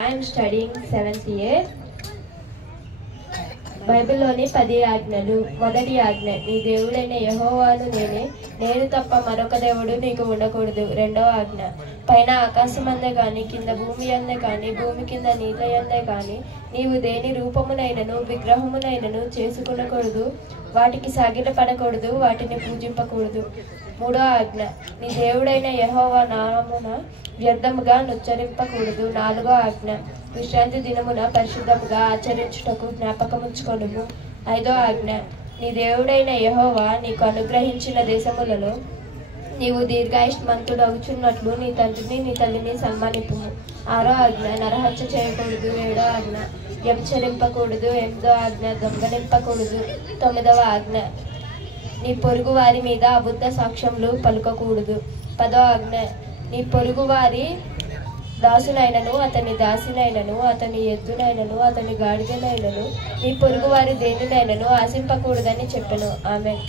I am studying 7th year. బైబిల్లోని 10 ఆజ్ఞలు. మొదటి ఆజ్ఞ, నీ దేవుడైన యెహోవాను నేను తప్ప మరొక దేవుడు నీకు ఉండకూడదు. రెండవ ఆజ్ఞ, పైన ఆకాశం అందే కానీ కింద భూమి అందే కానీ భూమి కింద నీళ్ళ అందే కానీ నీవు దేని రూపమునైనను విగ్రహమునైనను చేసుకునకూడదు, వాటికి సాగిలపడకూడదు, వాటిని పూజింపకూడదు. మూడో ఆజ్ఞ, నీ దేవుడైన యెహోవా నామమున వ్యర్థముగా నుచ్చరింపకూడదు. నాలుగో ఆజ్ఞ, విశ్రాంతి దినమున పరిశుద్ధముగా ఆచరించుటకు జ్ఞాపకముంచుకొనుము. ఐదో ఆజ్ఞ, నీ దేవుడైన యెహోవా నీకు అనుగ్రహించిన దేశములలో నీవు దీర్ఘాయుష్మంతుడవుచున్నట్లు నీ తండ్రిని నీ తల్లిని సన్మానింపుము. ఆరో ఆజ్ఞ, నరహత్య చేయకూడదు. ఏడో ఆజ్ఞ, వ్యభిచరింపకూడదు. ఎనిమిదో ఆజ్ఞ, దొంగలింపకూడదు. తొమ్మిదవ ఆజ్ఞ, నీ పొరుగు వారి మీద అబద్ధ సాక్ష్యములు పలుకకూడదు. పదో ఆజ్ఞ, నీ పొరుగువారి దాసునైనను అతని దాసినైనను అతని ఎద్దునైనను అతని గాడిదనైనను నీ పొరుగువారి దేనినైనను ఆశింపకూడదని చెప్పెను. ఆమేన్.